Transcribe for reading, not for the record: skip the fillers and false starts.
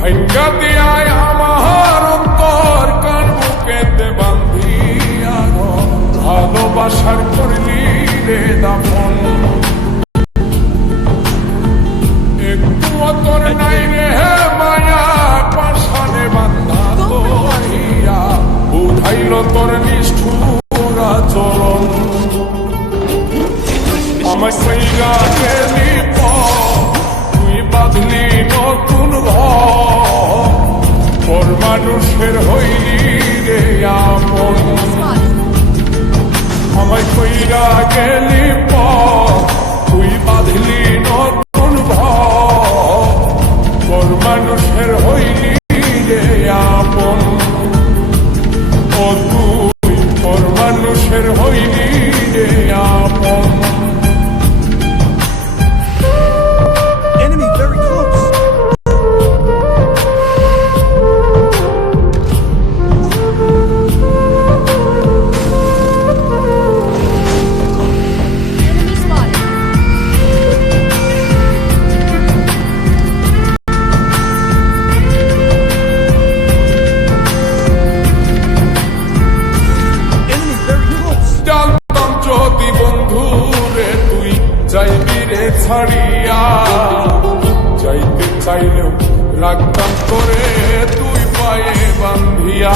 ভাঙ্গা দিয়ায় আমার অন্তর কান বুকেতে বান্ধিয়া ভালোবাসার করলি রে দাফন একটু অতর নাই রে মায়া পাশানে বান্ধা তোরিয়া বুঝাইল তোর নিষ্ঠুর আচরণ আমার সইরা গেলি তুই বাঁধলি নতুন ঘর মানুষের হইলি রে আপন আমার সইরা গেলি তুই বাঁধলি নতুন ঘর মানুষের হইলি রে আপন ও তুই পর মানুষের হইলি রে আপন যাইবি রে ছাড়িয়া যাইতে চাইলেও রাখতাম করে তুই পায়ে বান্ধিয়া